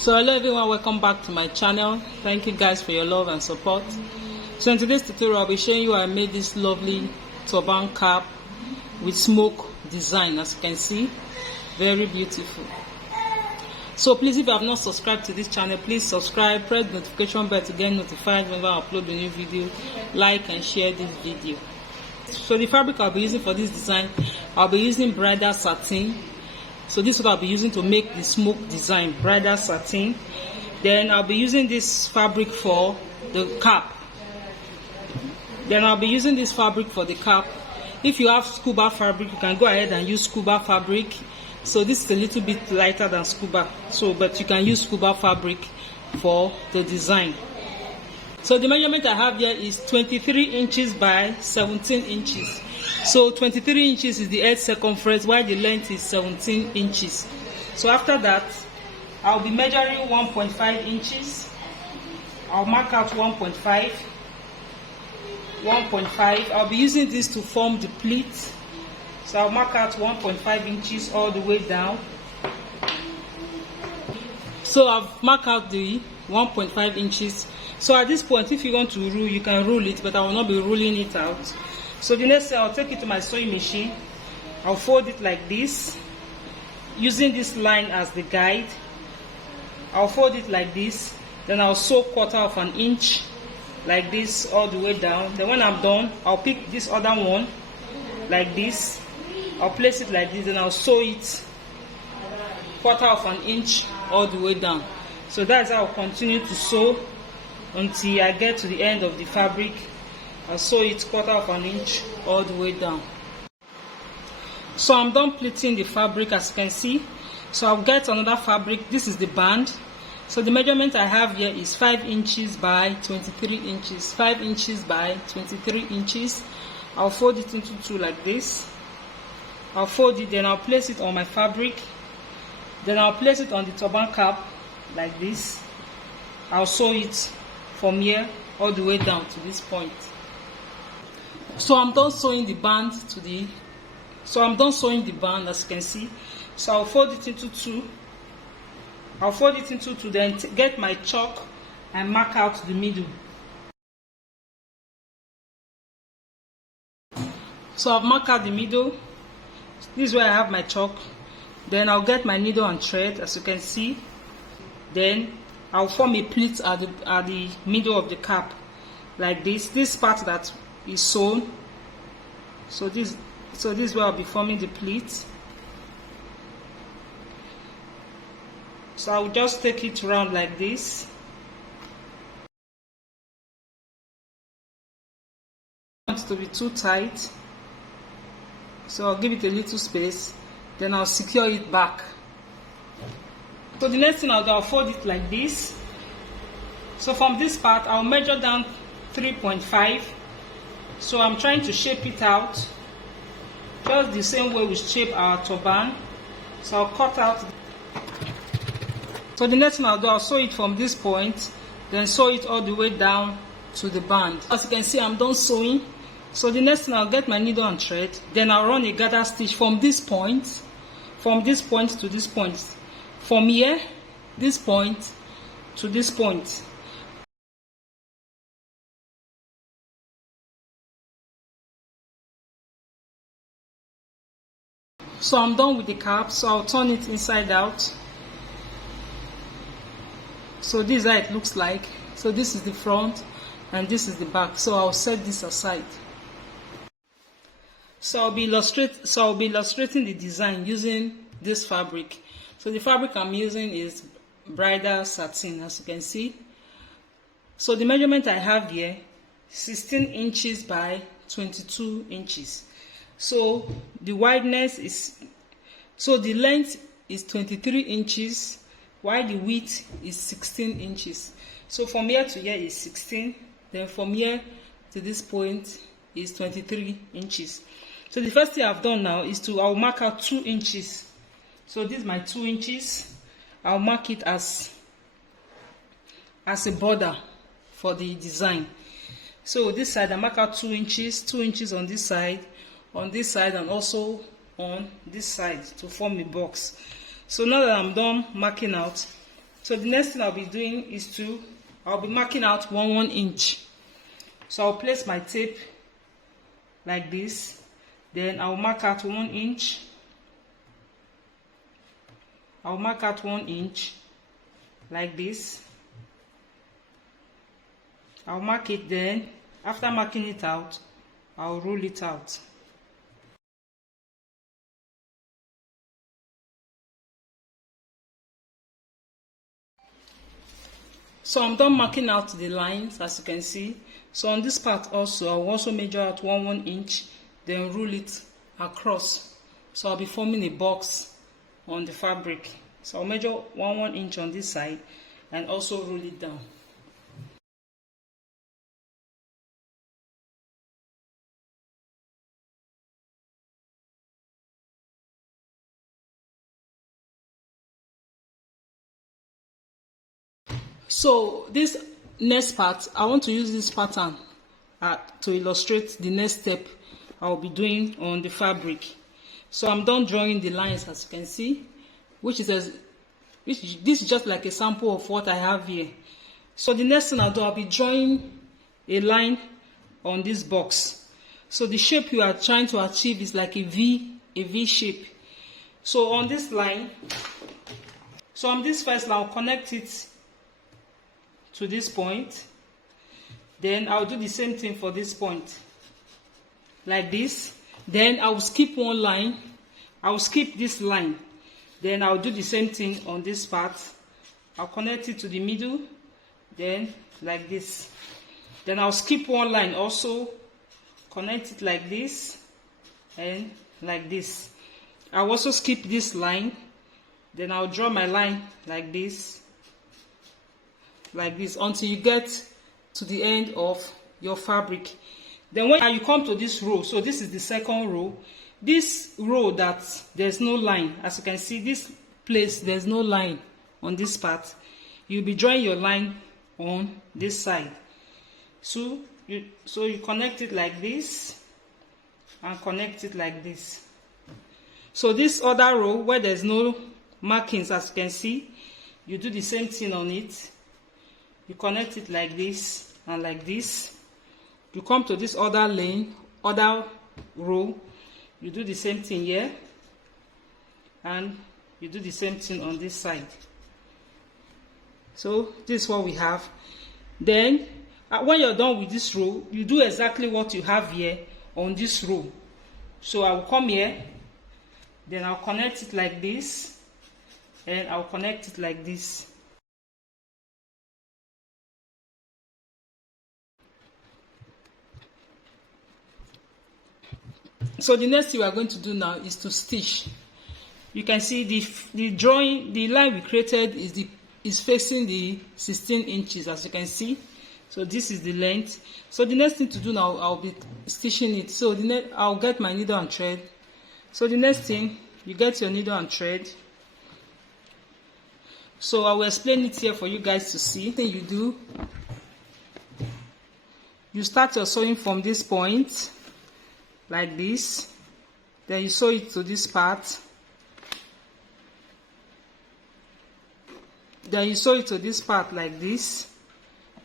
So hello everyone, welcome back to my channel. Thank you guys for your love and support. So in today's tutorial I'll be showing you how I made this lovely turban cap with smoke design. As you can see, very beautiful. So please, if you have not subscribed to this channel, please subscribe, press the notification bell to get notified whenever I upload a new video. Like and share this video. So the fabric I'll be using for this design, I'll be using bridal satin. So this is what I'll be using to make the smoke design, bridal satin. Then I'll be using this fabric for the cap. Then I'll be using this fabric for the cap. If you have scuba fabric, you can go ahead and use scuba fabric. So this is a little bit lighter than scuba, but you can use scuba fabric for the design. So the measurement I have here is 23 inches by 17 inches. So 23 inches is the edge circumference, while the length is 17 inches. So after that, I'll be measuring 1.5 inches. I'll mark out 1.5. I'll be using this to form the pleat. So I'll mark out 1.5 inches all the way down. So I've marked out the 1.5 inches. So at this point, if you want to rule, you can rule it, but I will not be ruling it out. So the next thing, I'll take it to my sewing machine. I'll fold it like this, using this line as the guide. I'll fold it like this. Then I'll sew 1/4 of an inch like this all the way down. Then when I'm done, I'll pick this other one like this. I'll place it like this, and I'll sew it 1/4 of an inch all the way down. So that's how I'll continue to sew until I get to the end of the fabric. I'll sew it 1/4 of an inch all the way down. So I'm done pleating the fabric, as you can see. So I'll get another fabric. This is the band. So the measurement I have here is 5 inches by 23 inches. 5 inches by 23 inches. I'll fold it into two like this. I'll fold it, then I'll place it on my fabric. Then I'll place it on the turban cap like this. I'll sew it from here all the way down to this point. So I'm done sewing the band as you can see. So I'll fold it into two. Then get my chalk and mark out the middle. So I've marked out the middle. This is where I have my chalk. Then I'll get my needle and thread, as you can see. Then I'll form a pleat at the middle of the cap like this. This part that is sewn. So this is where I'll be forming the pleat. So I'll just take it round like this. I want it to be too tight, so I'll give it a little space. Then I'll secure it back. So the next thing I'll do, I'll fold it like this. So from this part, I'll measure down 3.5. So I'm trying to shape it out just the same way we shape our turban. So I'll cut out. So the next thing I'll do, I'll sew it from this point, then sew it all the way down to the band. As you can see, I'm done sewing. So the next thing, I'll get my needle and thread. Then I'll run a gather stitch from this point to this point. From here, this point to this point. So I'm done with the cap, so I'll turn it inside out. So this is how it looks like. So this is the front and this is the back. So I'll set this aside. So I'll be illustrating the design using this fabric. So the fabric I'm using is bridal satin, as you can see. So the measurement I have here, 16 inches by 22 inches. So the wideness is, so the length is 23 inches, while the width is 16 inches. So from here to here is 16, then from here to this point is 23 inches. So the first thing I've done now is I'll mark out 2 inches. So this is my 2 inches. I'll mark it as a border for the design. So this side I mark out 2 inches on this side, and also on this side to form a box. So now that I'm done marking out, So the next thing I'll be doing is I'll be marking out 1 inch. So I'll place my tape like this, then I'll mark out 1 inch. I'll mark out 1 inch like this. I'll mark it, then after marking it out, I'll roll it out. So I'm done marking out the lines, as you can see. So on this part also, I'll also measure out 1 inch, then roll it across. So I'll be forming a box on the fabric. So I'll measure 1 inch on this side and also roll it down. So this next part, I want to use this pattern to illustrate the next step I'll be doing on the fabric. So I'm done drawing the lines, as you can see, this is just like a sample of what I have here. So the next thing I'll do, I'll be drawing a line on this box. So the shape you are trying to achieve is like a V shape. So on this line, so on this first line, I'll connect it to this point. Then I'll do the same thing for this point, like this. Then I'll skip one line. I'll skip this line. Then I'll do the same thing on this part. I'll connect it to the middle, then like this. Then I'll skip one line also, connect it like this and like this. I'll also skip this line. Then I'll draw my line like this until you get to the end of your fabric. Then when you come to this row, so this is the second row, this row that there's no line, as you can see, this place there's no line on this part, you'll be drawing your line on this side. So you connect it like this and connect it like this. So this other row where there's no markings, as you can see, you do the same thing on it. You connect it like this and like this. You come to this other lane, other row, you do the same thing here, and you do the same thing on this side. So this is what we have. Then when you're done with this row, you do exactly what you have here on this row. So I will come here, then I'll connect it like this, and I'll connect it like this. So the next thing we are going to do now is to stitch. You can see the line we created is facing the 16 inches, as you can see. So this is the length. So the next thing to do now, I'll be stitching it. So I'll get my needle and thread. So the next thing, you get your needle and thread. So I will explain it here for you guys to see. Then you do, you start your sewing from this point, like this. Then you sew it to this part. Then you sew it to this part like this.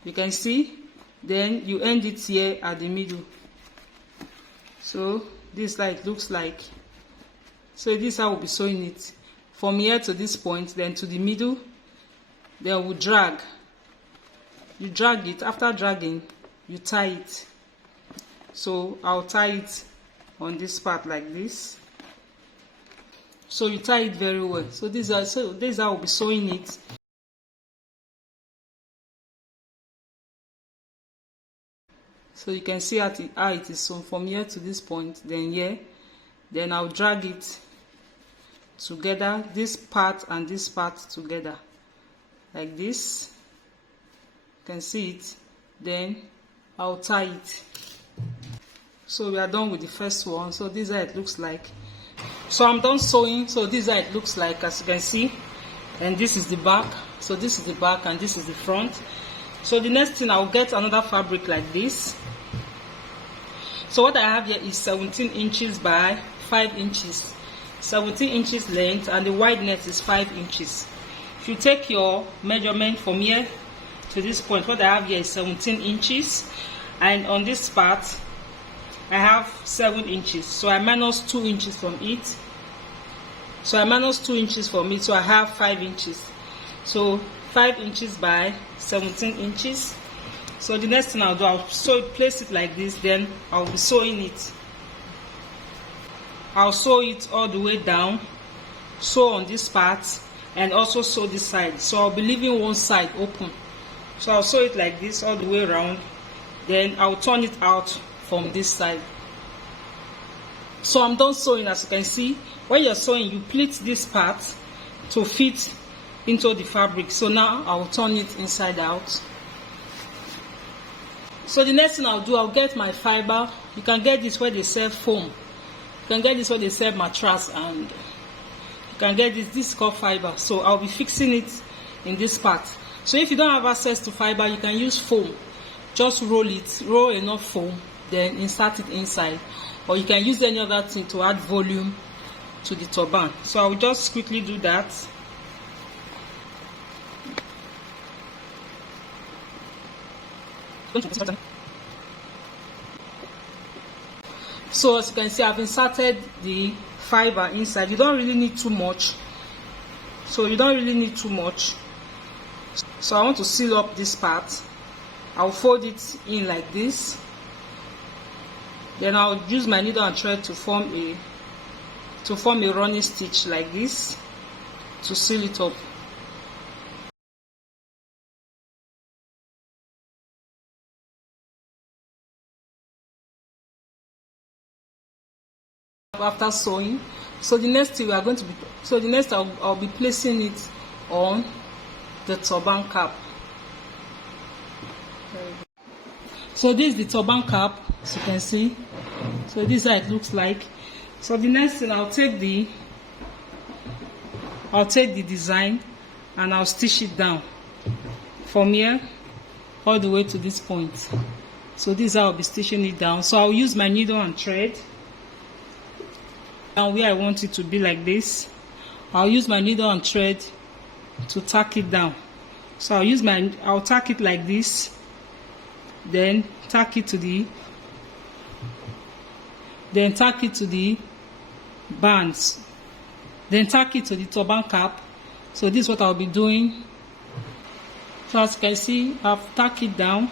You can see. Then you end it here at the middle. So this is how it looks like. So this is how we'll be sewing it. From here to this point, then to the middle. Then we'll drag. You drag it. After dragging, you tie it. So I'll tie it on this part like this. So you tie it very well. So this is how we'll be sewing it. So you can see how it is sewn from here to this point, then here. Then I'll drag it together, this part and this part together, like this. You can see it. Then I'll tie it. So we are done with the first one. So this is how it looks like. So I'm done sewing. So this is how it looks like, as you can see. And this is the back. So this is the back and this is the front. So the next thing, I'll get another fabric like this. So what I have here is 17 inches by 5 inches. 17 inches length, and the wideness is 5 inches. If you take your measurement from here to this point, what I have here is 17 inches, and on this part I have 7 inches, so I minus 2 inches from it. So I minus 2 inches from it, so I have 5 inches. So 5 inches by 17 inches. So the next thing I'll do, I'll place it like this, then I'll be sewing it. I'll sew it all the way down, sew on this part, and also sew this side. So I'll be leaving one side open. So I'll sew it like this all the way around, then I'll turn it out from this side. So I'm done sewing. As you can see, when you're sewing, you pleat this part to fit into the fabric. So now I'll turn it inside out. So the next thing I'll do, I'll get my fiber. You can get this where they sell foam. You can get this where they sell mattress, and you can get this is called fiber. So I'll be fixing it in this part. So if you don't have access to fiber, you can use foam. Just roll it, roll enough foam, then insert it inside. Or you can use any other thing to add volume to the turban. So I'll just quickly do that. So as you can see, I've inserted the fiber inside. You don't really need too much. So I want to seal up this part. I'll fold it in like this. Then I'll use my needle and thread to form a running stitch like this to seal it up. After sewing, so the next thing I'll be placing it on the turban cap. So this is the turban cap, as you can see. So this is how it looks like. So the next thing, I'll take the design and I'll stitch it down from here all the way to this point. So this is how I'll be stitching it down. So I'll use my needle and thread, and where I want it to be like this, I'll use my needle and thread to tack it down. So I'll tack it like this, then tack it to the bands, then tack it to the turban cap. So this is what I'll be doing. So as you can see, I've tacked it down.